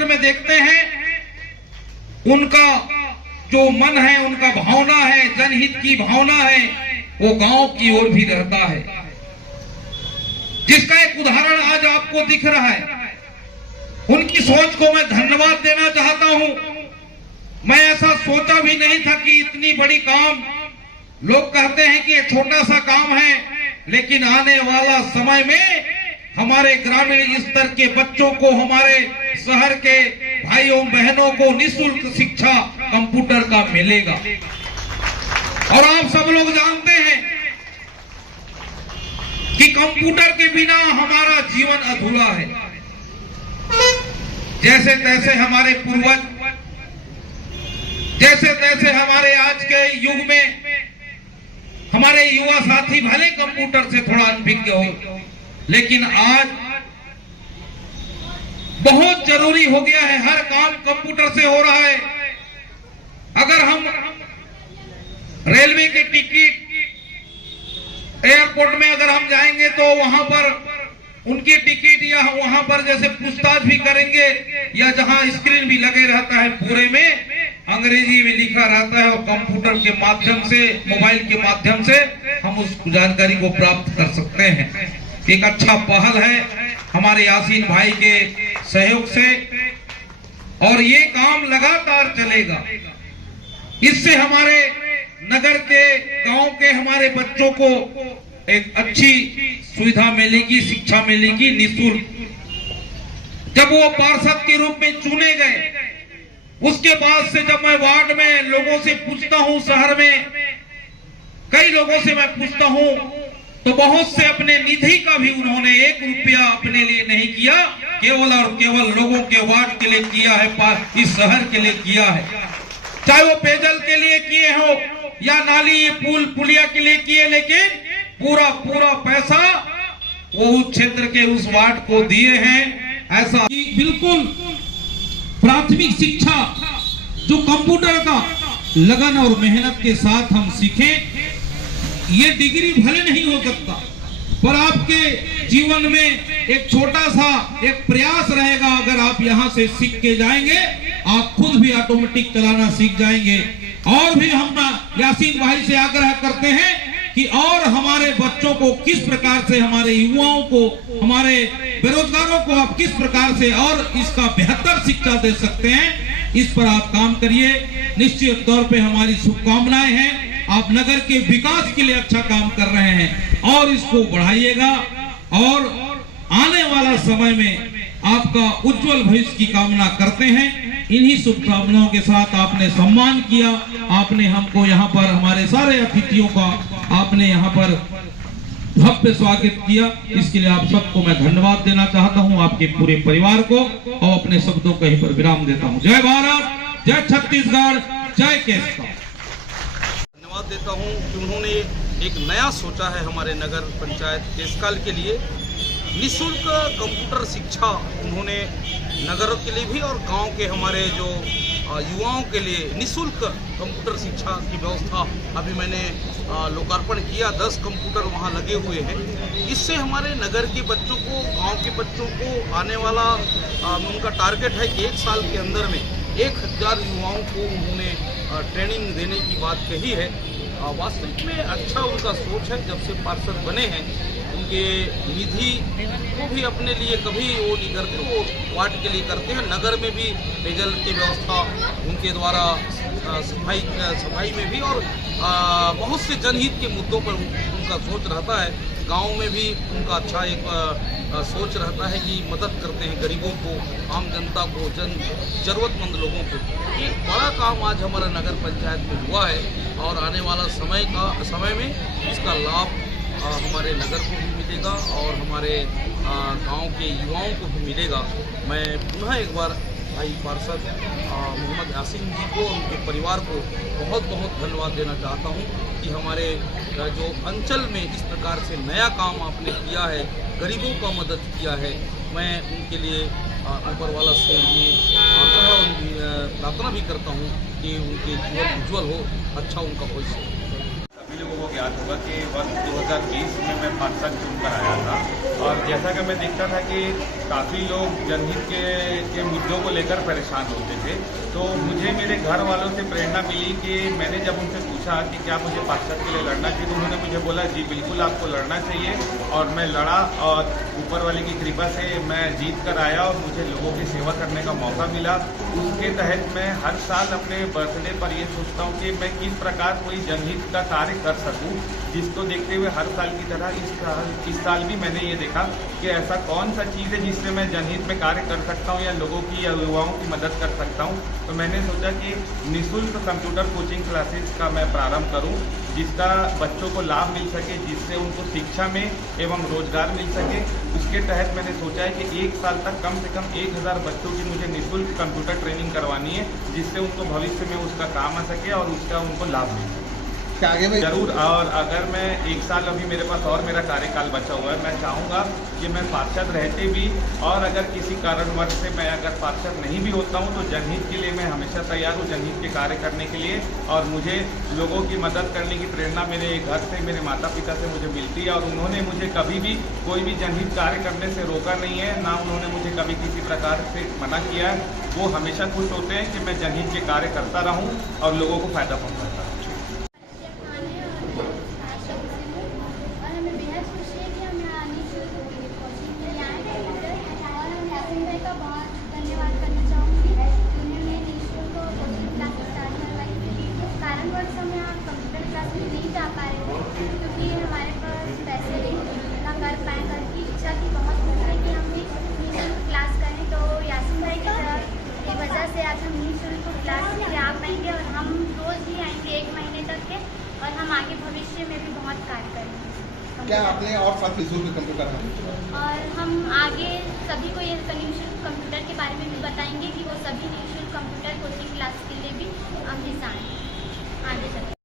क्षेत्र में देखते हैं, उनका जो मन है, उनका भावना है, जनहित की भावना है, वो गांव की ओर भी रहता है, जिसका एक उदाहरण आज आपको दिख रहा है। उनकी सोच को मैं धन्यवाद देना चाहता हूं। मैं ऐसा सोचा भी नहीं था कि इतनी बड़ी काम, लोग कहते हैं कि ये छोटा सा काम है, लेकिन आने वाला समय में हमारे ग्रामीण स्तर के बच्चों को, हमारे शहर के भाइयों बहनों को निःशुल्क शिक्षा कंप्यूटर का मिलेगा। और आप सब लोग जानते हैं कि कंप्यूटर के बिना हमारा जीवन अधूरा है। जैसे तैसे हमारे पूर्वज, जैसे तैसे हमारे आज के युग में हमारे युवा साथी भले कंप्यूटर से थोड़ा अनभिज्ञ हो, लेकिन आज बहुत जरूरी हो गया है, हर काम कंप्यूटर से हो रहा है। अगर हम रेलवे के टिकट, एयरपोर्ट में अगर हम जाएंगे तो वहां पर उनकी टिकट या वहां पर जैसे पूछताछ भी करेंगे, या जहां स्क्रीन भी लगे रहता है, पूरे में अंग्रेजी में लिखा रहता है, और कंप्यूटर के माध्यम से, मोबाइल के माध्यम से हम उस जानकारी को प्राप्त कर सकते हैं। एक अच्छा पहल है हमारे यासीन भाई के सहयोग से, और ये काम लगातार चलेगा। इससे हमारे नगर के, गांव के हमारे बच्चों को एक अच्छी सुविधा मिलेगी, शिक्षा मिलेगी निःशुल्क। जब वो पार्षद के रूप में चुने गए, उसके बाद से जब मैं वार्ड में लोगों से पूछता हूं, शहर में कई लोगों से मैं पूछता हूं, तो बहुत से अपने निधि का भी उन्होंने 1 रुपया अपने लिए नहीं किया, केवल और केवल लोगों के वार्ड के लिए किया है, इस शहर के लिए किया है। चाहे वो पेयजल के लिए किए हो या नाली पुल पुलिया के लिए किए, लेकिन पूरा पैसा वो उस क्षेत्र के उस वार्ड को दिए हैं। ऐसा कि बिल्कुल प्राथमिक शिक्षा जो कंप्यूटर का लगन और मेहनत के साथ हम सीखें, ये डिग्री भले नहीं हो सकता, पर आपके जीवन में एक छोटा सा एक प्रयास रहेगा। अगर आप यहाँ से सीख के जाएंगे, आप खुद भी ऑटोमेटिक चलाना सीख जाएंगे। और भी हम यासीन भाई से आग्रह करते हैं कि और हमारे बच्चों को किस प्रकार से, हमारे युवाओं को, हमारे बेरोजगारों को आप किस प्रकार से और इसका बेहतर शिक्षा दे सकते हैं, इस पर आप काम करिए। निश्चित तौर पे हमारी शुभकामनाएं हैं। आप नगर के विकास के लिए अच्छा काम कर रहे हैं और इसको बढ़ाइएगा, और आने वाला समय में आपका उज्जवल भविष्य की कामना करते हैं। इन्हीं शुभकामनाओं के साथ आपने सम्मान किया, आपने हमको यहाँ पर, हमारे सारे अतिथियों का आपने यहाँ पर भव्य स्वागत किया। इसके लिए आप सबको मैं धन्यवाद देना चाहता हूँ, आपके पूरे परिवार को, और अपने शब्दों को यहीं पर विराम देता हूँ। जय भारत, जय छत्तीसगढ़, जय केसर। धन्यवाद देता हूँ कि उन्होंने एक नया सोचा है हमारे नगर पंचायत केसकाल के लिए। निःशुल्क कंप्यूटर शिक्षा उन्होंने नगरों के लिए भी और गांव के हमारे जो युवाओं के लिए निःशुल्क कंप्यूटर शिक्षा की व्यवस्था अभी मैंने लोकार्पण किया। 10 कंप्यूटर वहां लगे हुए हैं। इससे हमारे नगर के बच्चों को, गांव के बच्चों को आने वाला उनका टारगेट है कि 1 साल के अंदर में 1000 युवाओं को उन्होंने ट्रेनिंग देने की बात कही है। वास्तविक में अच्छा उनका सोच है। जब से पार्षद बने हैं, उनके निधि को भी अपने लिए कभी वो नहीं करते, वो वार्ड के लिए करते हैं। नगर में भी पेयजल की व्यवस्था उनके द्वारा, सफाई में भी, और बहुत से जनहित के मुद्दों पर उनका सोच रहता है। गांव में भी उनका अच्छा एक सोच रहता है कि मदद करते हैं गरीबों को, आम जनता को, जरूरतमंद लोगों को। एक बड़ा काम आज हमारा नगर पंचायत में हुआ है, और आने वाला समय में इसका लाभ हमारे नगर को भी मिलेगा और हमारे गांव के युवाओं को भी मिलेगा। मैं पुनः एक बार भाई पार्षद मोहम्मद यासीन जी को और उनके परिवार को बहुत बहुत धन्यवाद देना चाहता हूं कि हमारे जो अंचल में इस प्रकार से नया काम आपने किया है, गरीबों का मदद किया है। मैं उनके लिए ऊपर वाला से ये आग्रह और प्रार्थना भी करता हूं कि उनके जीवन उज्ज्वल हो, अच्छा उनका भविष्य हो। सभी लोगों को ज्ञात होगा कि वर्ष 2020 में मैं पार्षद चुनकर आया था, और जैसा कि मैं देखता था कि काफ़ी लोग जनहित के मुद्दे चीज़ों को लेकर परेशान होते थे। तो मुझे मेरे घर वालों से प्रेरणा मिली कि मैंने जब उनसे पूछा कि क्या मुझे पार्षद के लिए लड़ना चाहिए, तो उन्होंने मुझे बोला जी बिल्कुल आपको लड़ना चाहिए। और मैं लड़ा और ऊपर वाले की कृपा से मैं जीत कर आया और मुझे लोगों की सेवा करने का मौका मिला। उसके तहत मैं हर साल अपने बर्थडे पर ये सोचता हूँ कि मैं किस प्रकार कोई जनहित का कार्य कर सकूँ, जिसको देखते हुए हर साल की तरह इस साल भी मैंने ये देखा कि ऐसा कौन सा चीज़ है जिससे मैं जनहित में कार्य कर सकता हूँ या लोगों की या युवाओं की मदद कर सकता हूँ। तो मैंने सोचा कि निःशुल्क कंप्यूटर कोचिंग क्लासेस का मैं प्रारंभ करूँ, जिसका बच्चों को लाभ मिल सके, जिससे उनको शिक्षा में एवं रोजगार मिल सके। उसके तहत मैंने सोचा है कि 1 साल तक कम से कम 1000 बच्चों की मुझे निःशुल्क कंप्यूटर ट्रेनिंग करवानी है, जिससे उनको भविष्य में उसका काम आ सके और उसका उनको लाभ मिल सके। क्या आगे भाई? जरूर। और अगर मैं 1 साल अभी मेरे पास और मेरा कार्यकाल बचा हुआ है, मैं चाहूँगा कि मैं पार्षद रहते भी और अगर किसी कारणवश से मैं अगर पार्षद नहीं भी होता हूँ तो जनहित के लिए मैं हमेशा तैयार हूँ, जनहित के कार्य करने के लिए। और मुझे लोगों की मदद करने की प्रेरणा मेरे घर से, मेरे माता पिता से मुझे मिलती है और उन्होंने मुझे कभी भी कोई भी जनहित कार्य करने से रोका नहीं है, ना उन्होंने मुझे कभी किसी प्रकार से मना किया है। वो हमेशा खुश होते हैं कि मैं जनहित के कार्य करता रहूँ और लोगों को फायदा पहुँचाता रहूँ। और हमें बेहद खुशी है कि हम यहाँ निःशुल्क कोचिंग के लिए आए हैं और हम यासीन भाई का बहुत धन्यवाद करना चाहूँगी। उन्होंने निःशुल्क कोचिंग क्लास स्टार्ट करवाई थी। कारणवश हम यहाँ कंप्यूटर क्लास में नहीं जा पा रहे थे क्योंकि हमारे पास पैसे नहीं ना कर पाए। घर की इच्छा थी बहुत है कि हम भी निःशुल्क क्लास करें, तो यासीन भाई की वजह से आज हम निःशुल्क क्लास के लिए आ पाएंगे और हम रोज़ ही आएंगे 1 महीने तक के, और हम आगे भविष्य में भी बहुत कार्य करेंगे। क्या आपने और साथ निःशुल्क कंप्यूटर में? और हम आगे सभी को ये निःशुल्क कंप्यूटर के बारे में भी बताएंगे कि वो सभी निःशुल्क कंप्यूटर कोचिंग क्लास के लिए भी हम हिस्सा आएंगे आगे तक।